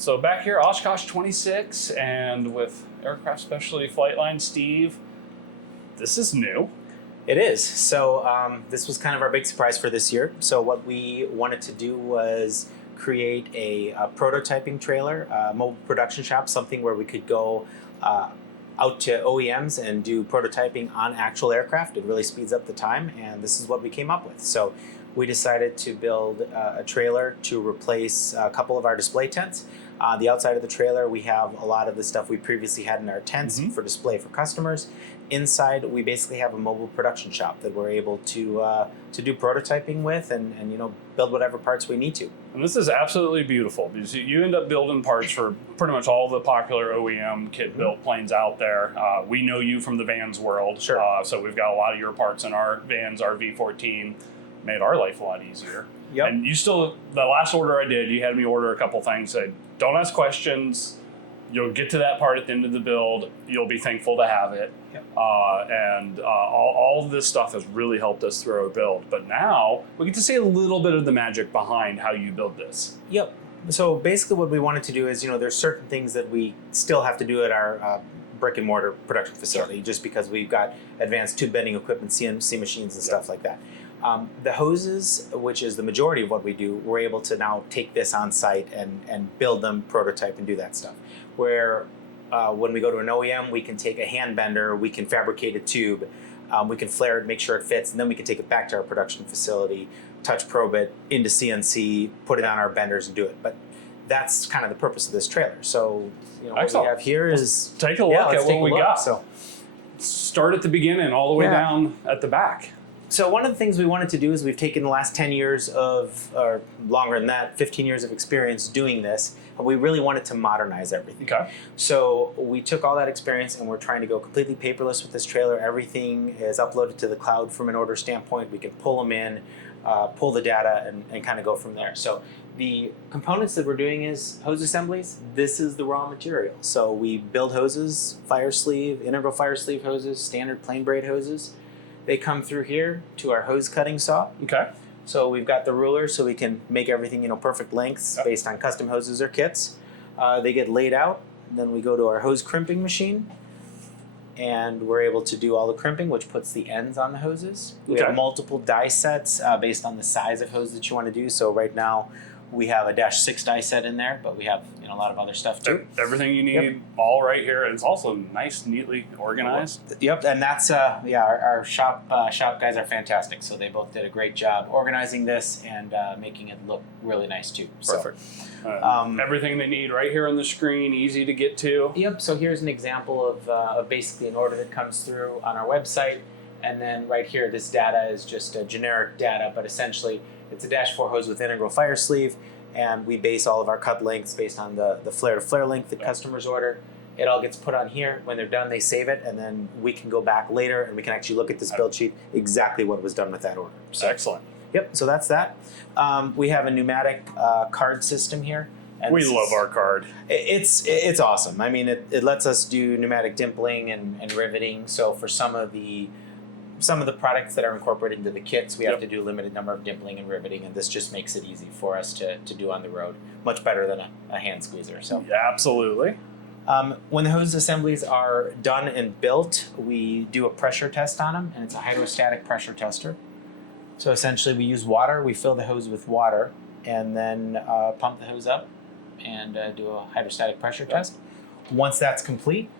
So back here, Oshkosh 26, and with Aircraft Specialty Flightline, Steve, this is new. It is. So this was kind of our big surprise for this year. So what we wanted to do was create a prototyping trailer, mobile production shop, something where we could go out to OEMs and do prototyping on actual aircraft. It really speeds up the time, and this is what we came up with. So we decided to build a trailer to replace a couple of our display tents. The outside of the trailer, we have a lot of the stuff we previously had in our tents for display for customers. Inside, we basically have a mobile production shop that we're able to do prototyping with and build whatever parts we need to. And this is absolutely beautiful because you end up building parts for pretty much all the popular OEM kit-built planes out there. We know you from the vans world, Sure. So we've got a lot of your parts in our vans. Our V14 made our life a lot easier. Yep. And you still, the last order I did, you had me order a couple things. Said, don't ask questions. You'll get to that part at the end of the build. You'll be thankful to have it. Yep. All of this stuff has really helped us through our build. But now we get to see a little bit of the magic behind how you build this. Yep. So basically what we wanted to do is, there's certain things that we still have to do at our brick and mortar production facility, just because we've got advanced tube bending equipment, CNC machines and stuff like that. The hoses, which is the majority of what we do, we're able to now take this on site and build them, prototype, and do that stuff. Where when we go to an OEM, we can take a hand bender, we can fabricate a tube, we can flare it, make sure it fits, and then we can take it back to our production facility, touch probe it into CNC, put it on our benders and do it. But that's kind of the purpose of this trailer. So what we have here is... Take a look at what we got. So start at the beginning all the way down at the back. So one of the things we wanted to do is we've taken the last 10 years or longer than that, 15 years of experience doing this, and we really wanted to modernize everything. Okay. So we took all that experience and we're trying to go completely paperless with this trailer. Everything is uploaded to the cloud from an order standpoint. We can pull them in, pull the data, and kind of go from there. So the components that we're doing is hose assemblies. This is the raw material. So we build hoses, fire sleeve, integral fire sleeve hoses, standard plain braid hoses. They come through here to our hose cutting saw. Okay. So we've got the ruler so we can make everything, perfect lengths based on custom hoses or kits. They get laid out. Then we go to our hose crimping machine. And we're able to do all the crimping, which puts the ends on the hoses. We have multiple die sets based on the size of hose that you want to do. So right now we have a -6 die set in there, but we have a lot of other stuff too. Everything you need, all right here. It's also nice, neatly organized. Yep, and that's our shop guys are fantastic. So they both did a great job organizing this and making it look really nice too. Perfect. Everything they need right here on the screen, easy to get to. Yep. So here's an example of basically an order that comes through on our website, and then right here, this data is just a generic data, but essentially it's a -4 hose with integral fire sleeve. And we base all of our cut lengths based on the flare-to-flare length that customers order. It all gets put on here. When they're done, they save it, and then we can go back later and we can actually look at this build sheet, exactly what was done with that order. So, excellent. Yep, so that's that. We have a pneumatic card system here. And we love our card. It's awesome. I mean, it lets us do pneumatic dimpling and riveting. So for some of the products that are incorporated into the kits, we have to do a limited number of dimpling and riveting, and this just makes it easy for us to do on the road. Much better than a hand squeezer. So absolutely. When the hose assemblies are done and built, we do a pressure test on them, and it's a hydrostatic pressure tester. So essentially we use water, we fill the hose with water, and then pump the hose up and do a hydrostatic pressure test. Once that's complete,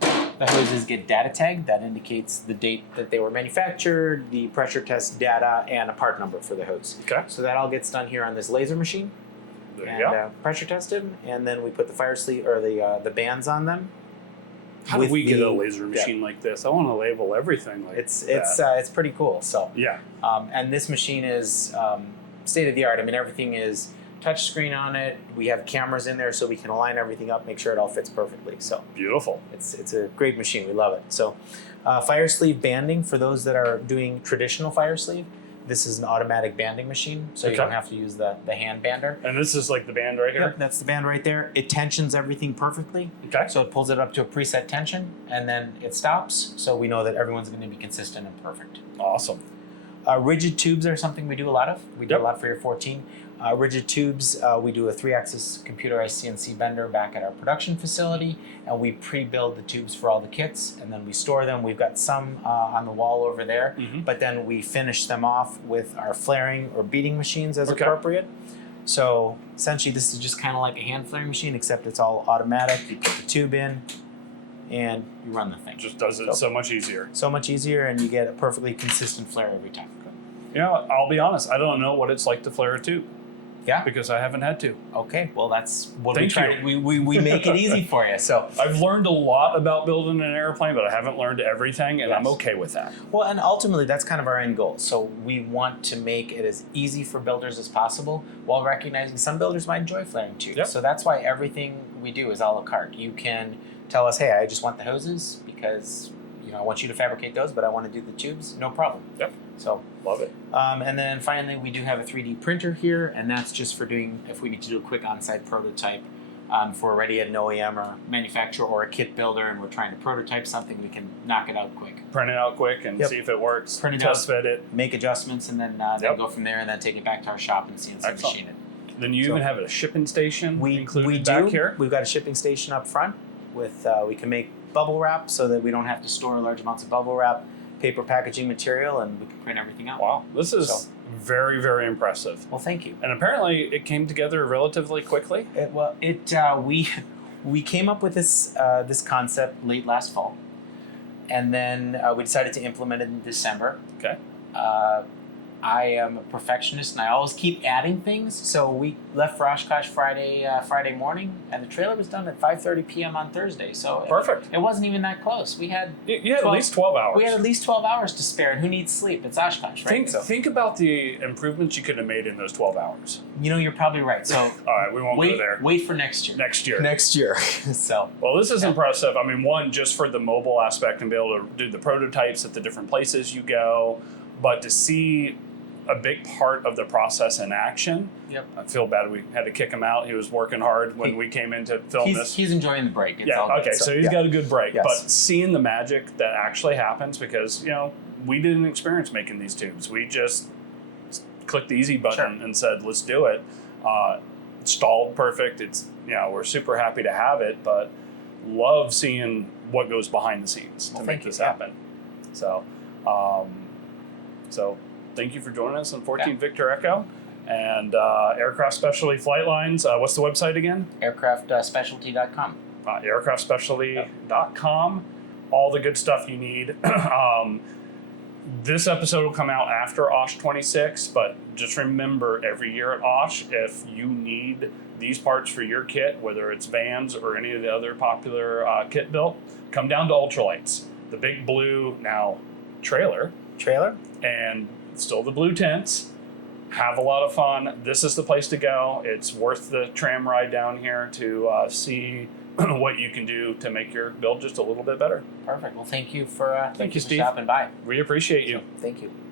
the hoses get data tagged. That indicates the date that they were manufactured, the pressure test data, and a part number for the hose. Okay. So that all gets done here on this laser machine. There you go. Pressure tested, and then we put the fire sleeve or the bands on them. How do we get a laser machine like this? I want to label everything like it's pretty cool. So yeah. And this machine is state of the art. I mean, everything is touch screen on it. We have cameras in there so we can align everything up, make sure it all fits perfectly. So beautiful. It's a great machine. We love it. So fire sleeve banding, for those that are doing traditional fire sleeve, this is an automatic banding machine, so you don't have to use the hand bander. And this is like the band right here? Yep, that's the band right there. It tensions everything perfectly. Okay. So it pulls it up to a preset tension, and then it stops, so we know that everyone's going to be consistent and perfect. Awesome. Rigid tubes are something we do a lot of. We do a lot for your 14. Rigid tubes, we do a 3-axis computerized CNC bender back at our production facility, and we pre-build the tubes for all the kits, and then we store them. We've got some on the wall over there, but then we finish them off with our flaring or beading machines as appropriate. So essentially this is just kind of like a hand flaring machine, except it's all automatic. You put the tube in and you run the thing. Just does it so much easier. So much easier, and you get a perfectly consistent flare every time. You know, I'll be honest, I don't know what it's like to flare a tube. Yeah, because I haven't had to. Okay, well that's what we Thank try. you. We make it easy for you. So I've learned a lot about building an airplane, but I haven't learned everything, and I'm okay with that. Well, and ultimately that's kind of our end goal. So we want to make it as easy for builders as possible, while recognizing some builders might enjoy flaring tubes. Yep. So that's why everything we do is a la carte. You can tell us, hey, I just want the hoses because I want you to fabricate those, but I want to do the tubes. No problem. Yep. So love it. And then finally, we do have a 3D printer here, and that's just for doing if we need to do a quick on-site prototype. If we're already at an OEM or manufacturer or a kit builder, and we're trying to prototype something, we can knock it out quick. Print it out quick and see if it works. Print it test out, fit it, make adjustments, and then go from there, and then take it back to our shop and CNC machine it. Then you even have a shipping station included we back do. here. We've got a shipping station up front with we can make bubble wrap so that we don't have to store large amounts of bubble wrap, paper packaging material, and we can print everything out. Wow, this is very, very impressive. Well, thank you. And apparently it came together relatively quickly. We came up with this concept late last fall, and then we decided to implement it in December. Okay. I am a perfectionist, and I always keep adding things. So we left for Oshkosh Friday morning, and the trailer was done at 5:30 p.m. on Thursday. So perfect. It wasn't even that close. We had you had at least 12 hours. We had at least 12 hours to spare, and who needs sleep? It's Oshkosh, right? Think about the improvements you could have made in those 12 hours. You're probably right. So all right, we won't go there. Wait for next year. Next year. So well, this is impressive. I mean, one, just for the mobile aspect and be able to do the prototypes at the different places you go, but to see a big part of the process in action. Yep. I feel bad we had to kick him out. He was working hard when we came in to film this. He's enjoying the break. It's all okay, good, so he's got a good break. Yes. But seeing the magic that actually happens, because we didn't experience making these tubes. We just clicked the easy button and said, let's do it. Stalled perfect. It's we're super happy to have it, but love seeing what goes behind the scenes to make this happen. So thank you for joining us on 14 Victor Echo and Aircraft Specialty Flight Lines. What's the website again? Aircraftspecialty.com. Aircraftspecialty.com. All the good stuff you need. This episode will come out after OSH 26, but just remember every year at OSH, if you need these parts for your kit, whether it's vans or any of the other popular kit built, come down to Ultralights. The big blue trailer, and still the blue tents. Have a lot of fun. This is the place to go. It's worth the tram ride down here to see what you can do to make your build just a little bit better. Perfect. Well, thank you for Steve. stopping by. We appreciate you. Thank you.